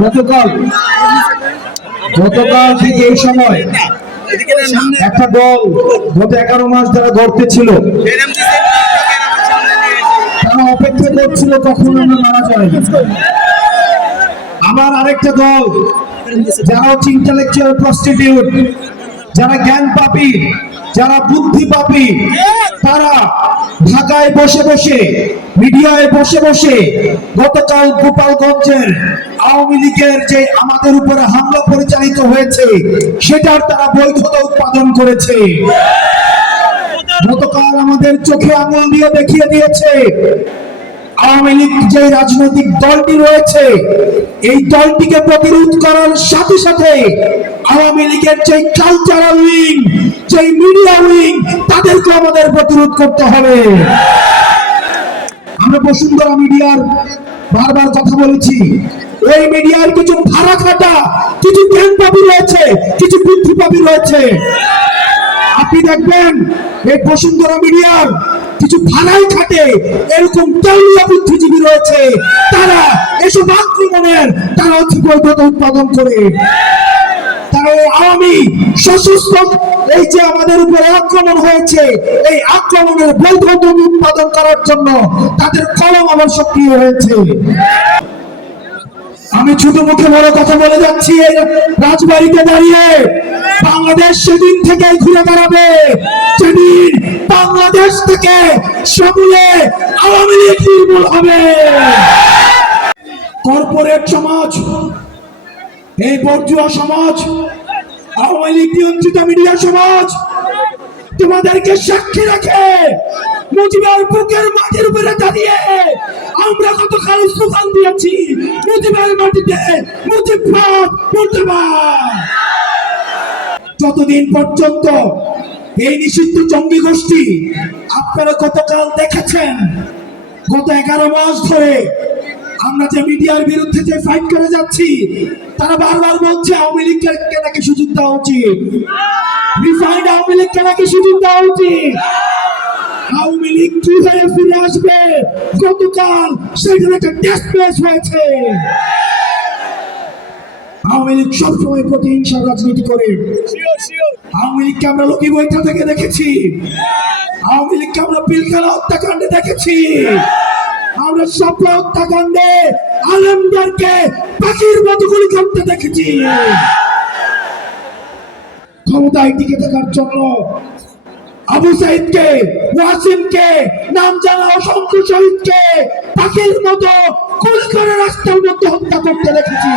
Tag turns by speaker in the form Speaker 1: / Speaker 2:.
Speaker 1: গতকাল গতকাল ঠিক এই সময় একটা দল গত এগারো মাস যারা গড়তে ছিল। তারা অপেক্ষা করছিল কখন আমরা মারা যায় আমার আরেকটা দল, যারা হচ্ছে ইন্টালেকচুয়াল প্রস্টিটিউট যারা জ্ঞান পাপি যারা বুদ্ধি পাপি, তারা ঢাকায় বসে বসে, মিডিয়ায় বসে বসে গতকাল গোপালগঞ্জের আওয়ামী লীগের যে আমাদের উপরে হামলা পরিচালিত হয়েছে, সেটার তারা বৈধতা উৎপাদন করেছে। গতকাল আমাদের চোখে আঙুল দিয়ে দেখিয়ে দিয়েছে, আওয়ামী লীগ যে রাজনৈতিক দলটি রয়েছে, এই দলটিকে প্রতিরোধ করার সাথে সাথে আওয়ামী লীগের যে কালচারাল উইং তাদেরকে আমাদের প্রতিরোধ করতে হবে। আমরা বসুন্ধরা মিডিয়ার বারবার কথা বলেছি। এই মিডিয়ার কিছু ভাড়া খাটা, কিছু জ্ঞান রয়েছে, কিছু বুদ্ধি পাপি রয়েছে। আপনি দেখবেন, এই বসুন্ধরা মিডিয়ার কিছু ভাড়াই খাটে, এরকম দলীয় বুদ্ধিজীবী রয়েছে। তারা এসব আক্রমণের তারা বৈধতা উৎপাদন করে। আমি ছোট মুখে বড় কথা বলে যাচ্ছি রাজবাড়িতে দাঁড়িয়ে বাংলাদেশ সেদিন থেকে ঘুরে দাঁড়াবে যেদিন বাংলাদেশ থেকে সমূলে আওয়ামী লীগ হবে। কর্পোরেট সমাজ এই বর্জুয়া সমাজ, আওয়ামী লীগ নিয়ন্ত্রিত মিডিয়া সমাজ, তোমাদেরকে সাক্ষী রাখে মুজিবের বুকের মাটির উপরে দাঁড়িয়ে আমরা গতকাল স্লোগান দিয়েছি, মুজিবের মাটিতে মুজিব মুর্দাবাদ। যতদিন পর্যন্ত এই নিষিদ্ধ জঙ্গি গোষ্ঠী আপনারা গতকাল দেখেছেন, গত এগারো মাস ধরে আমরা যে মিডিয়ার বিরুদ্ধে যে ফাইট করে যাচ্ছি, তারা বারবার বলছে, আওয়ামী লীগকে নাকি সুযোগ দেওয়া উচিত। রিফাইন্ড আওয়ামী লীগকে নাকি সুযোগ দেওয়া উচিত। আওয়ামী লীগ কি হয়ে ফিরে আসবে? গতকাল সেখানে একটা টেস্ট ম্যাচ হয়েছে। আওয়ামী লীগ সবসময় প্রতিহিংসার রাজনীতি করে। আওয়ামী লীগকে আমরা লোকি বৈঠা থেকে দেখেছি। আওয়ামী লীগকে আমরা পিলখানা হত্যাকাণ্ডে দেখেছি। আমরা স্বপ্ন হত্যাকাণ্ডে আলমদারকে পাখির মতো গুলি করতে দেখেছি। ক্ষমতায় টিকে থাকার জন্য আবু সাইদকে, ওয়াসিমকে নাম জানা অসংখ্য শহীদকে পাখির মতো কুল করে রাস্তার মধ্যে হত্যা করতে দেখেছি।